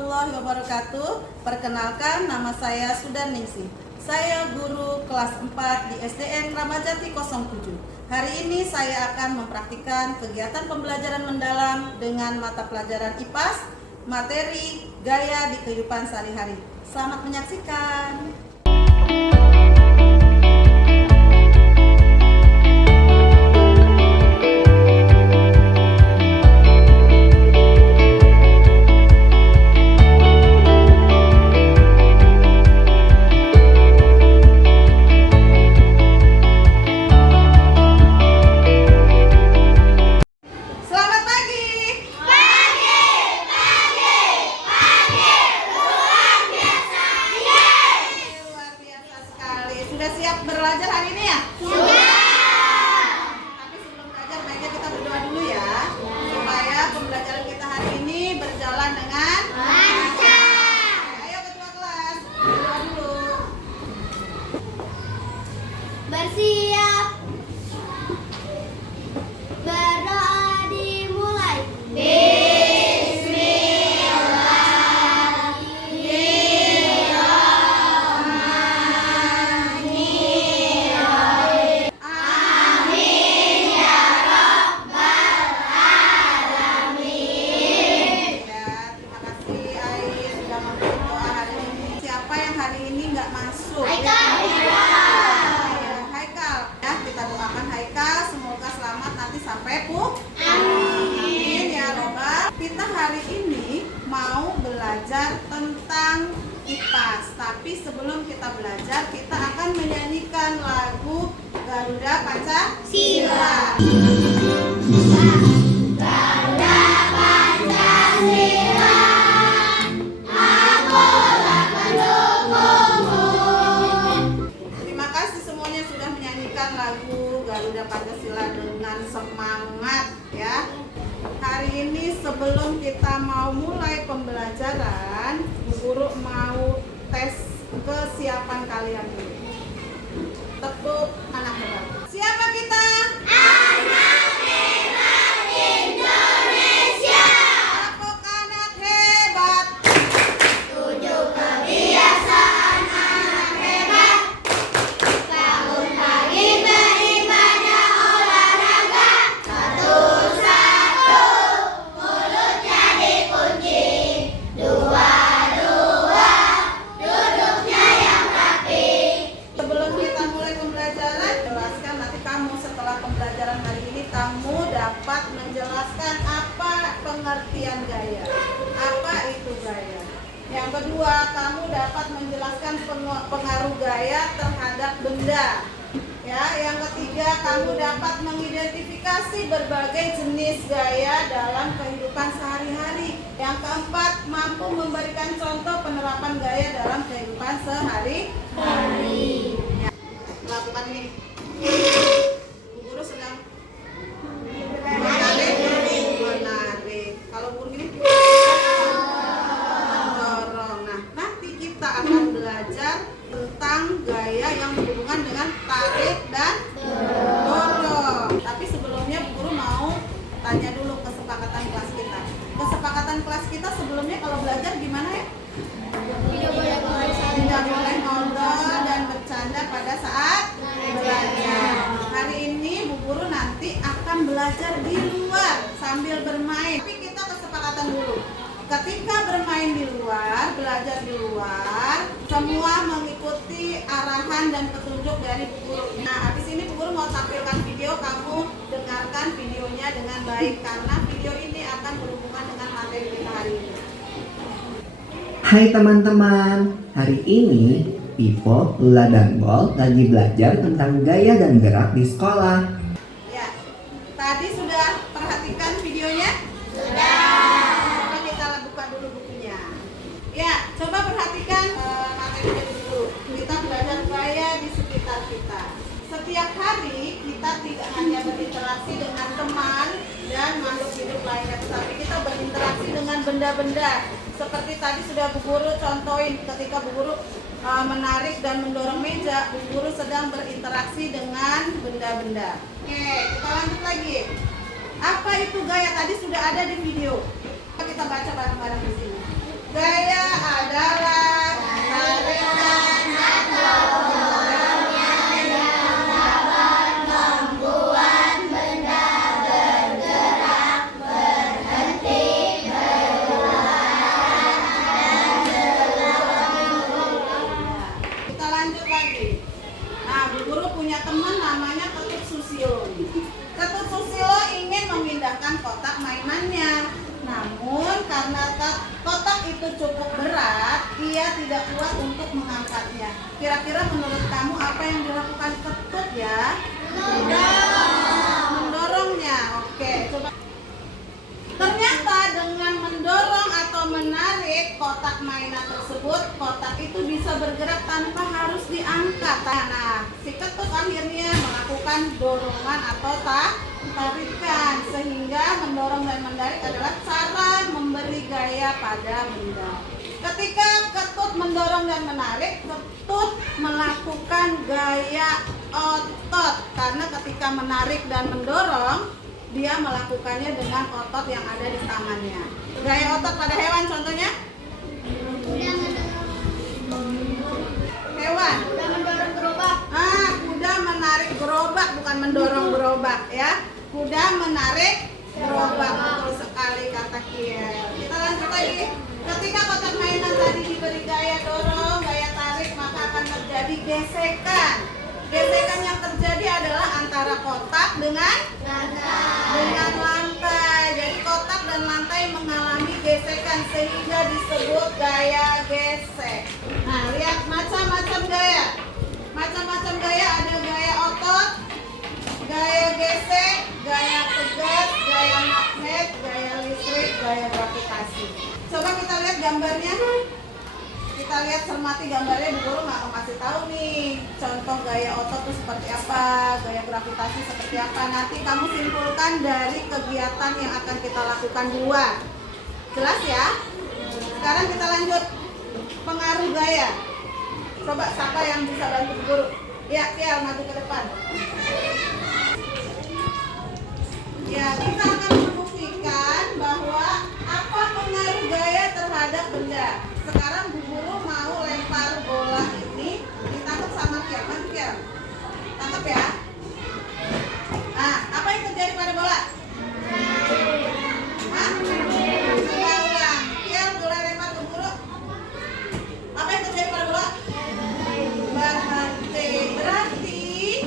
warahmatullahi wabarakatuh. Perkenalkan, nama saya Sudarningsih. Saya guru kelas 4 di SDN Ramadjati 07. Hari ini saya akan mempraktikkan kegiatan pembelajaran mendalam dengan mata pelajaran IPAS, materi gaya di kehidupan sehari-hari. Selamat menyaksikan. Sudah siap belajar hari ini ya? Sudah. Tapi sebelum belajar baiknya kita berdoa dulu ya, supaya pembelajaran kita hari ini berjalan dengan lancar. Ayo ketua kelas, berdoa dulu. Bersiap. Berdoa dimulai. Hari ini nggak masuk. Haikal. Haikal, ya kita doakan Haikal semoga selamat nanti sampai pulang. Amin ya robbal. Kita hari ini mau belajar tentang IPAS. Tapi sebelum kita belajar, kita akan menyanyikan lagu Garuda Pancasila. Lagu Garuda Pancasila dengan semangat ya. Hari ini sebelum kita mau mulai pembelajaran, Bu Guru mau tes kesiapan kalian dulu. Tepuk anak hebat. Siapa kita? Anak hebat Indonesia. Tepuk anak hebat. 7 kebiasaan anak hebat. Bangun pagi beribadah olahraga. 1 mulutnya dikunci. 2 duduknya yang rapi. Sebelum kita mulai pembelajaran, jelaskan nanti kamu setelah pembelajaran hari ini kamu dapat menjelaskan apa pengertian gaya. Apa itu gaya? Yang kedua, kamu dapat menjelaskan pengaruh gaya terhadap benda. Ya, yang ketiga, kamu dapat mengidentifikasi berbagai jenis gaya dalam kehidupan sehari-hari. Yang keempat, mampu memberikan contoh penerapan gaya dalam kehidupan sehari-hari. Ya, lakukan ini. Bu Guru sedang menarik. Kalau Bu Guru gini, dorong. Nah, nanti kita akan belajar tentang gaya yang berhubungan dengan tarik dan dorong. Tapi sebelumnya Bu Guru mau tanya dulu kesepakatan kelas kita. Kesepakatan kelas kita sebelumnya kalau belajar gimana ya? Tidak boleh ngobrol dan bercanda pada saat belajar. Hari ini Bu Guru nanti akan belajar di luar sambil bermain. Tapi kita kesepakatan dulu. Ketika bermain di luar, belajar di luar, semua mengikuti arahan dan petunjuk dari Bu Guru. Nah, habis ini Bu Guru mau tampilkan video, kamu dengarkan videonya dengan baik karena video ini akan berhubungan dengan materi kita hari ini. Hai teman-teman, hari ini Pipo, Lula, dan Bol lagi belajar tentang gaya dan gerak di sekolah. Ya, tadi sudah perhatikan videonya? Coba kita buka dulu bukunya. Ya, coba perhatikan materinya dulu. Kita belajar gaya di sekitar kita. Setiap hari kita tidak hanya berinteraksi dengan teman dan makhluk hidup lainnya, tetapi kita berinteraksi dengan benda-benda. Seperti tadi sudah Bu Guru contohin ketika Bu Guru menarik dan mendorong meja, Bu Guru sedang berinteraksi dengan benda-benda. Oke, kita lanjut lagi. Apa itu gaya? Tadi sudah ada di video. Kita baca bareng-bareng di sini. Gaya adalah tarikan atau Mendorongnya yang dapat membuat benda bergerak, berhenti, Kita lanjut lagi. Nah, Bu Guru punya teman namanya Ketut Susilo. Ketut Susilo ingin memindahkan kotak mainannya. Namun karena kotak itu cukup berat, ia tidak kuat untuk mengangkatnya. Kira-kira menurut kamu apa yang dilakukan Ketut ya? Mendorongnya. Oke, coba. Ternyata dengan mendorong atau menarik kotak mainan tersebut, kotak itu bisa bergerak tanpa harus diangkat. Nah, si Ketut akhirnya melakukan dorongan atau tarikan, sehingga mendorong dan menarik adalah cara memberi gaya pada benda. Ketika Ketut mendorong dan menarik, Ketut melakukan gaya otot, karena ketika menarik dan mendorong, dia melakukannya dengan otot yang ada di tangannya. Gaya otot pada hewan contohnya? Hewan. Kuda mendorong gerobak. Kuda menarik gerobak, bukan mendorong gerobak ya. Kuda menarik gerobak. Betul sekali kata Kiel. Kita lanjut lagi. Ketika kotak mainan tadi diberi gaya dorong, gaya tarik, maka akan terjadi gesekan. Gesekan yang terjadi adalah antara kotak dengan lantai. Jadi kotak dan lantai mengalami gesekan sehingga disebut gaya gesek. Nah, lihat macam-macam gaya. Macam-macam gaya, ada gaya otot, gaya gesek, gaya tegas, gaya magnet, gaya listrik, gaya gravitasi. Coba kita lihat gambarnya. Kita lihat cermati gambarnya, Bu Guru nggak mau kasih tahu nih contoh gaya otot itu seperti apa, gaya gravitasi seperti apa. Nanti kamu simpulkan dari kegiatan yang akan kita lakukan dua. Jelas ya? Sekarang kita lanjut pengaruh gaya. Coba siapa yang bisa bantu Bu Guru? Ya, Kiel, maju ke depan. Ya, kita akan membuktikan bahwa apa pengaruh gaya terhadap benda. Sekarang Bu Guru mau lempar bola ini, ditangkap sama Kiel. Maju Kiel. Tangkap ya. Nah, apa yang terjadi pada bola? Coba ulang. Kiel, bola lempar ke Bu Guru. Apa yang terjadi pada bola? Berhenti. Berarti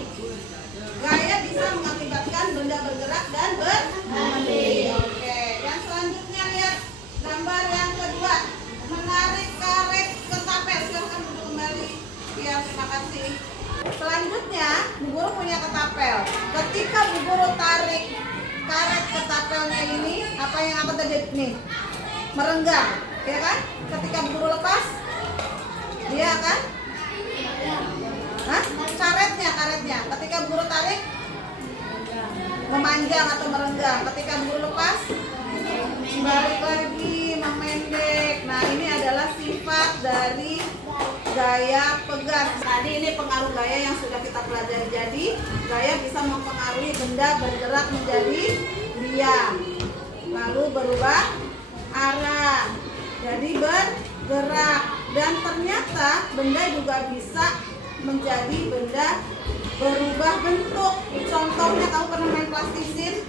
gaya bisa mengakibatkan benda bergerak dan berhenti. Oke, yang selanjutnya lihat gambar yang kedua. Menarik karet ketapel. Silahkan duduk kembali. Ya, terima kasih. Selanjutnya, Bu Guru punya ketapel. Ketika Bu Guru tarik karet ketapelnya ini, apa yang akan terjadi nih? Merenggang, ya kan? Ketika Bu Guru lepas, dia akan karetnya. Ketika Bu Guru tarik, memanjang atau merenggang. Ketika Bu Guru lepas, balik lagi, memendek. Nah, ini adalah sifat dari gaya pegas. Tadi ini pengaruh gaya yang sudah kita pelajari. Jadi, gaya bisa mempengaruhi benda bergerak menjadi diam, lalu berubah arah, jadi bergerak. Dan ternyata benda juga bisa menjadi benda berubah bentuk. Contohnya, kamu pernah main plastisin?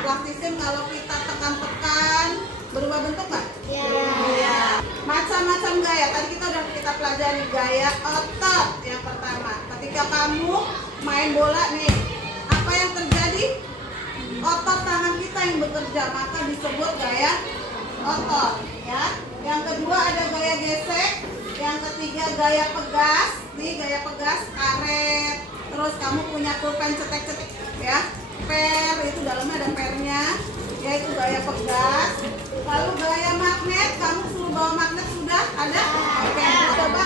Plastisin kalau kita tekan-tekan berubah bentuk nggak? Iya. Macam-macam gaya. Tadi kita pelajari gaya otot yang pertama. Ketika kamu main bola nih, apa yang terjadi? Otot tangan kita yang bekerja, maka disebut gaya otot. Ya. Yang kedua ada gaya gesek. Yang ketiga gaya pegas. Nih gaya pegas karet. Terus kamu punya pulpen cetek-cetek ya. Per itu dalamnya ada pernya, yaitu gaya pegas. Lalu gaya magnet, kamu suruh bawa magnet sudah ada? Oke, coba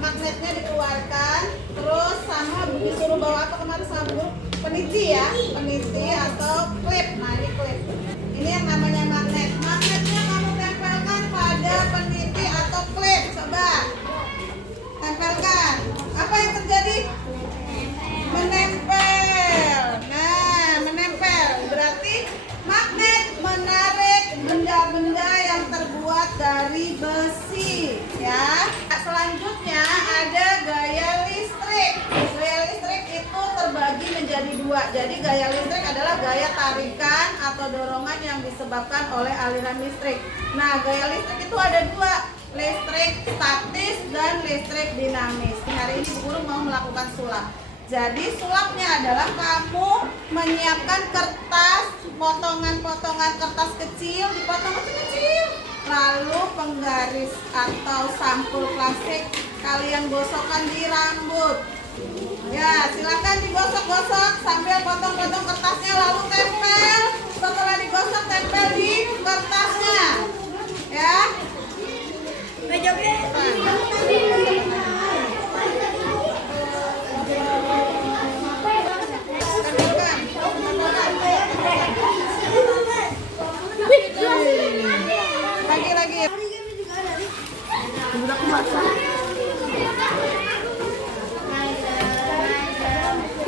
magnetnya dikeluarkan. Terus sama disuruh bawa apa kemarin sama Bu? Peniti ya, peniti atau klip. Nah ini klip. Ini yang namanya magnet. Magnetnya kamu tempelkan pada peniti atau klip. Coba tempelkan. Apa yang terjadi? Menempel. Nah, menempel berarti magnet menarik benda-benda yang terbuat dari Jadi gaya listrik adalah gaya tarikan atau dorongan yang disebabkan oleh aliran listrik. Nah, gaya listrik itu ada dua, listrik statis dan listrik dinamis. Hari ini Bu Guru mau melakukan sulap. Jadi sulapnya adalah kamu menyiapkan kertas, potongan-potongan kertas kecil, dipotong kecil-kecil. Lalu penggaris atau sampul plastik kalian gosokkan di rambut. Ya, silakan digosok-gosok sambil potong-potong kertasnya lalu tempel. Setelah digosok tempel di kertasnya. Ya. Lagi.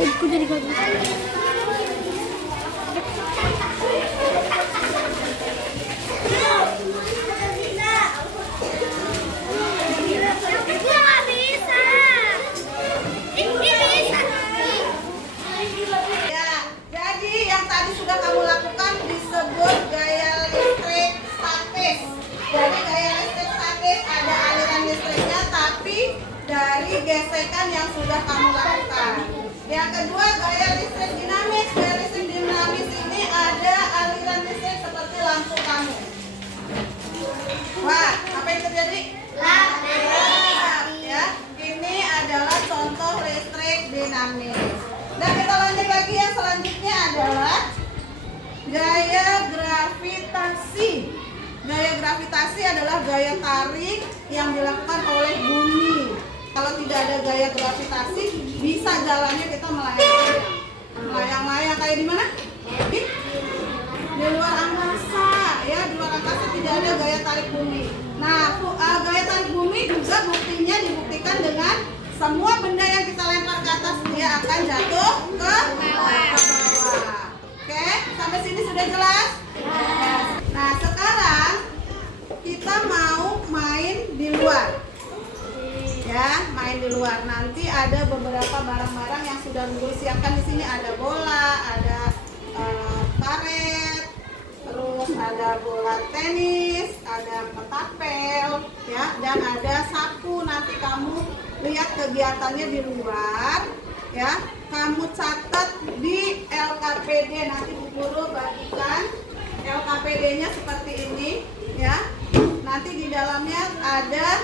Aku jadi bagus. Ya, jadi yang tadi sudah kamu lakukan disebut gaya listrik statis. Jadi gaya listrik statis ada aliran listriknya tapi dari gesekan yang sudah kamu lakukan. Yang kedua gaya listrik dinamis. Gaya listrik dinamis ini ada aliran listrik seperti lampu kamu. Wah, apa yang terjadi? Ya, ini adalah contoh listrik dinamis. Dan kita lanjut lagi, yang selanjutnya adalah gaya gravitasi. Gaya gravitasi adalah gaya tarik yang dilakukan oleh bumi. Kalau tidak ada gaya gravitasi, bisa jalannya kita melayang-layang. Melayang-layang kayak di mana? Di luar angkasa. Ya, di luar angkasa tidak ada gaya tarik bumi. Nah, gaya tarik bumi juga buktinya dibuktikan dengan semua benda yang kita lempar ke atas dia akan jatuh ke bawah. Oke, sampai sini sudah jelas? Nah, sekarang kita mau main di luar. Ya, main di luar. Nanti ada beberapa barang-barang yang sudah Guru siapkan di sini. Ada bola, ada karet, terus ada bola tenis, ada petapel, ya, dan ada sapu. Nanti kamu lihat kegiatannya di luar, ya. Kamu catat di LKPD. Nanti Bu Guru bagikan LKPD-nya seperti ini, ya. Nanti di dalamnya ada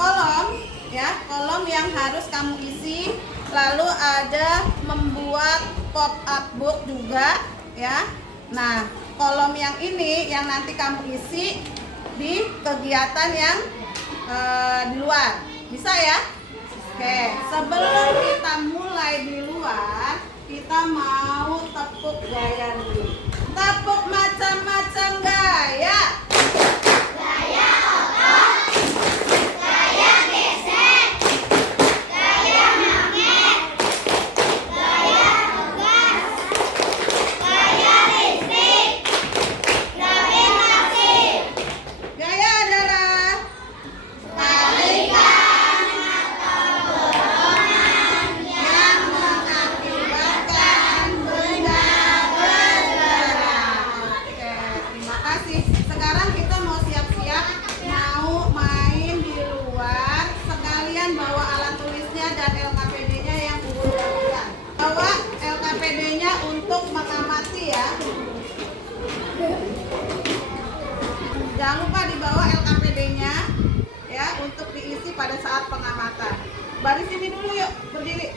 kolom, ya, kolom yang harus kamu isi. Lalu ada membuat pop-up book juga, ya. Nah, kolom yang ini yang nanti kamu isi di kegiatan yang di luar. Bisa ya? Oke, sebelum kita mulai di luar, kita mau tepuk gaya dulu. Tepuk macam-macam gaya. Gaya otot, gaya gesek, gaya magnet, gaya tugas, gaya listrik, gravitasi. Gaya adalah Tarikan atau dorongan yang mengakibatkan benda bergerak. Oke, terima kasih. Sekarang kita mau siap-siap mau main di luar. Sekalian bawa alat tulisnya dan LKPD-nya yang Bu Guru berikan. Bawa LKPD-nya untuk mengamati ya. Jangan lupa dibawa LKPD-nya ya untuk diisi pada saat pengamatan. Baris sini dulu yuk, berdiri.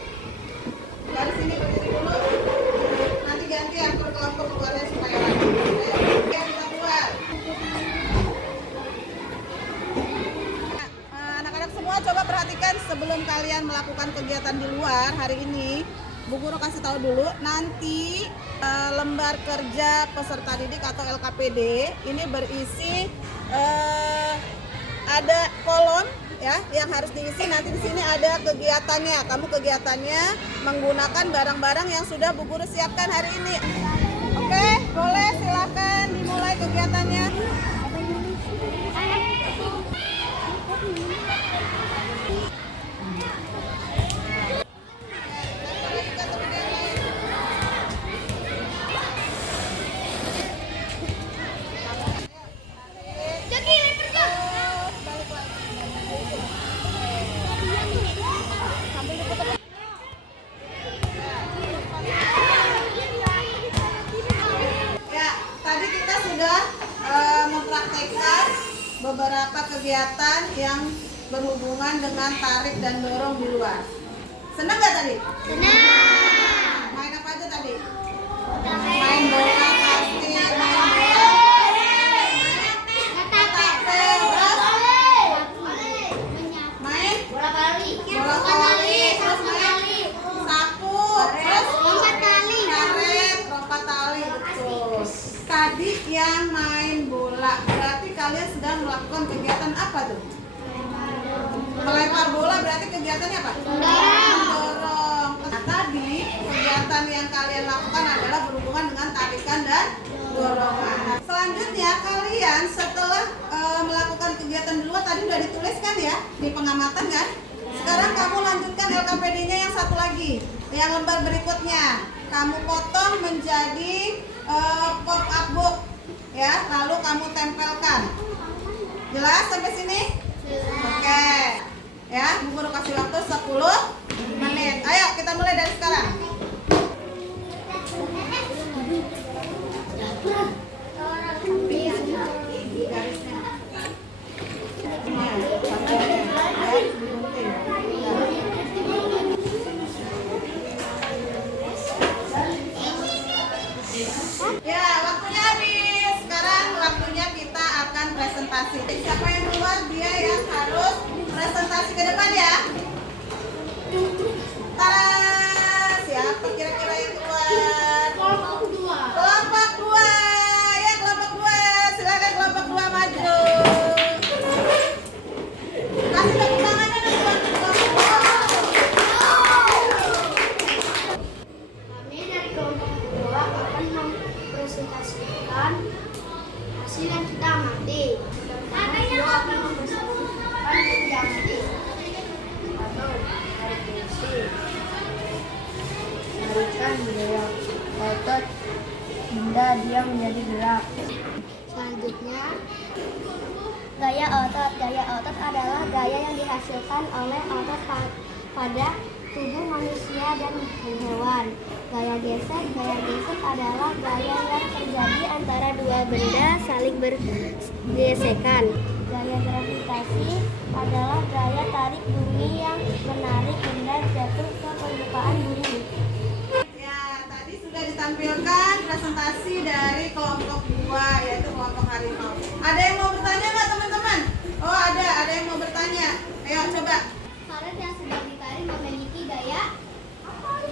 Baris sini berdiri dulu. Nanti ganti atur kelompok keluarnya supaya rapi. Ayo, kita keluar. Anak-anak semua coba perhatikan sebelum kalian melakukan kegiatan di luar hari ini. Bu Guru kasih tahu dulu, nanti lembar kerja peserta didik atau LKPD ini berisi ada kolom ya yang harus diisi. Nanti di sini ada kegiatannya. Kamu kegiatannya menggunakan barang-barang yang sudah Bu Guru siapkan hari ini. Oke, boleh silakan dimulai kegiatannya. kegiatan yang berhubungan dengan tarik dan dorong di luar. Senang nggak tadi? Senang. Main apa aja tadi? Main bola pasti, main bola. Main Bola kali. bola voli, terus main sapu, terus Lompat tali. karet, lompat tali, betul. Tadi yang main bola, berarti kalian sedang melakukan kegiatan apa tuh? Melempar bola berarti kegiatannya apa? Mendorong. Nah, tadi kegiatan yang kalian lakukan adalah berhubungan dengan tarikan dan dorongan. Selanjutnya kalian setelah melakukan kegiatan di luar tadi udah dituliskan ya di pengamatan kan? Sekarang kamu lanjutkan LKPD-nya yang satu lagi, yang lembar berikutnya. Kamu potong menjadi pop-up book ya, lalu kamu tempelkan. Jelas sampai sini? Oke. Ya, Bu Guru kasih waktu 10 menit. Ayo kita mulai dari sekarang. Garisnya. Ya, waktunya habis. Sekarang waktunya kita akan presentasi. Siapa yang keluar dia yang harus presentasi ke depan ya. Tada! Siapa kira-kira yang keluar? Kelompok 2. Ya, kelompok 2. Silakan kelompok 2 maju. Kasih tepuk tangannya dong buat kelompok 2. Kami dari kelompok 2 akan mempresentasikan hasil yang kita amati. Kelompok 2 akan mempresentasikan yang diamati. Atau tarik besi, tarikan gaya otot hingga dia menjadi gerak. Selanjutnya, gaya otot. Gaya otot adalah gaya yang dihasilkan oleh otot pada tubuh manusia dan hewan. Gaya gesek. Gaya gesek adalah gaya yang terjadi antara dua benda saling bergesekan. Gaya gravitasi adalah gaya tarik bumi yang menarik benda jatuh ke permukaan bumi. Ya, tadi sudah ditampilkan presentasi dari kelompok 2 yaitu kelompok harimau. Ada yang mau bertanya nggak teman-teman? Oh ada yang mau bertanya. Ayo coba. Karet yang sedang ditarik memiliki gaya.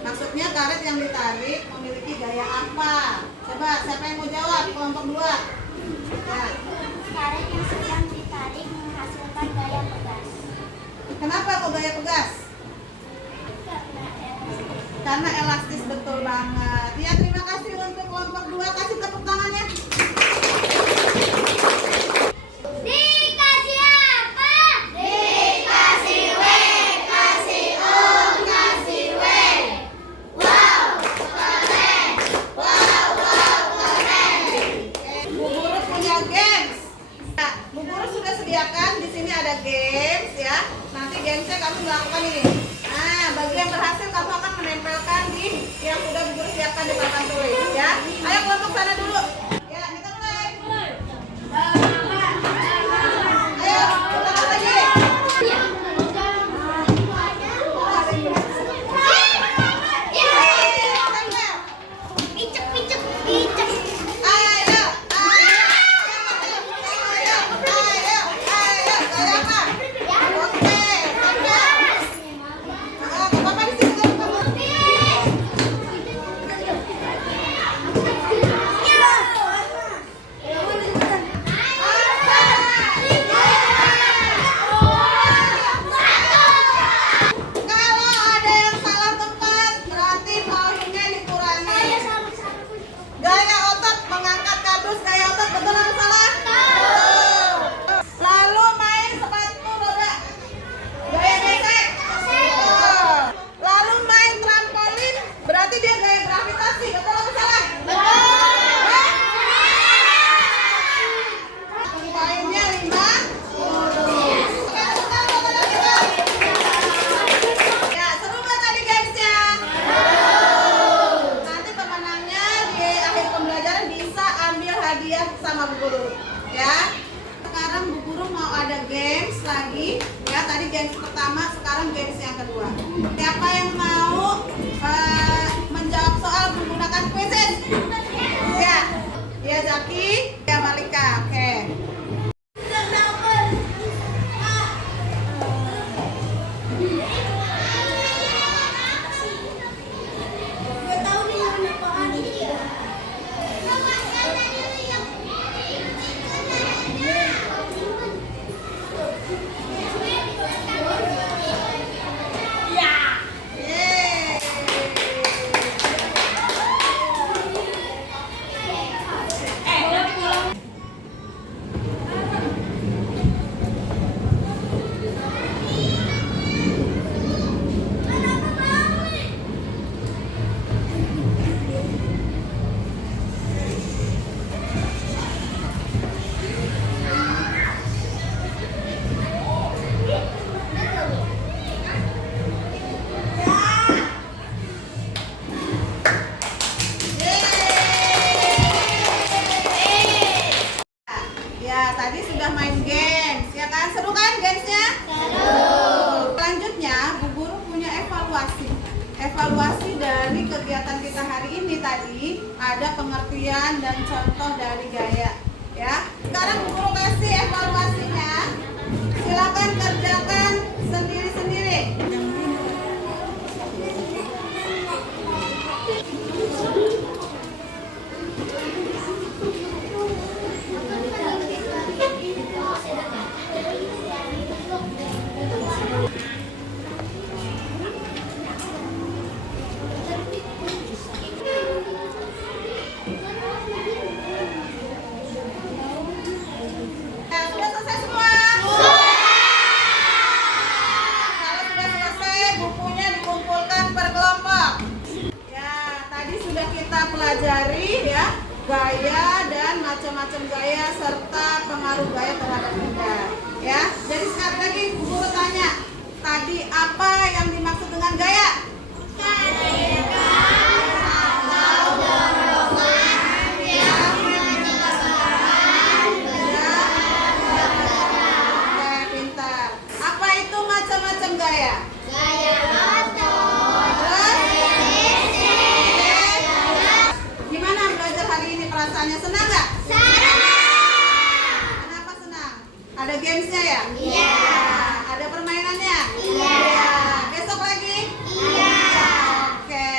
Maksudnya karet yang ditarik memiliki gaya apa? Coba siapa yang mau jawab? Kelompok 2. Ya. Karet yang sedang ditarik menghasilkan gaya pegas. Kenapa kok gaya pegas? Karena elastis, betul banget. Ya, terima kasih untuk kelompok 2. Kasih tepuk tangannya. Dikasih apa? Dikasih W, kasih U, kasih W. Wow, keren. Wow, keren. Bu Guru punya games. Nah, Bu Guru sudah sediakan di sini ada games ya. Nanti gamesnya kamu melakukan ini. Nah, bagi yang berhasil kamu akan menempelkan di yang sudah Bu Guru siapkan di papan tulis ya. Ayo kelompok sana dulu. Ya, kita mulai. Ayo, ulangan lagi. Yeah. evaluasi dari kegiatan kita hari ini tadi ada pengertian dan contoh dari gaya ya. Sekarang Bu Guru kasih evaluasinya. Silakan kerjakan sendiri-sendiri. Sudah selesai semua? Kalau sudah selesai, bukunya dikumpulkan per kelompok. Ya, tadi sudah kita pelajari ya, gaya dan macam-macam gaya serta pengaruh gaya terhadap benda. Ya, jadi sekali lagi Bu Guru tanya, tadi apa yang dimaksud dengan gaya? Oke, pintar. Apa itu macam-macam gaya? Gimana belajar hari ini, perasaannya senang nggak? Kenapa senang? Ada gamesnya ya? Iya. Ada permainannya? Iya. Besok lagi? Iya. Oke.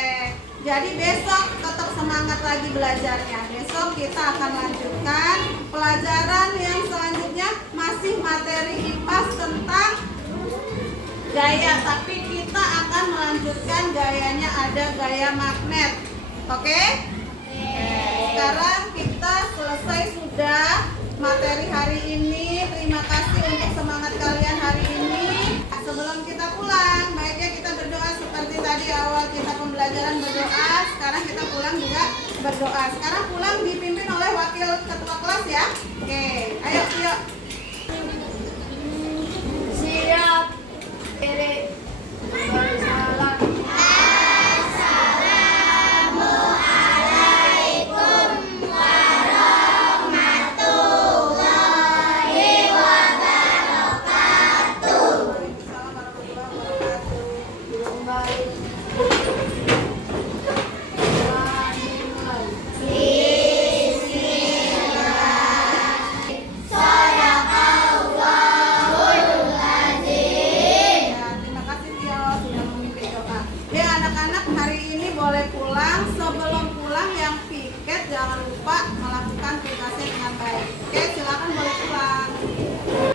Jadi besok tetap semangat lagi belajarnya. Besok kita akan lanjutkan pelajaran yang selanjutnya, masih materi IPAS tentang gaya, tapi kita akan melanjutkan gayanya, ada gaya magnet. Oke? Sekarang kita selesai sudah materi hari ini. Terima kasih untuk semangat kalian hari ini. Sebelum kita pulang, baiknya kita berdoa seperti tadi awal kita pembelajaran berdoa. Sekarang kita pulang juga berdoa. Sekarang pulang dipimpin oleh wakil ketua kelas ya. Oke, ayo yuk.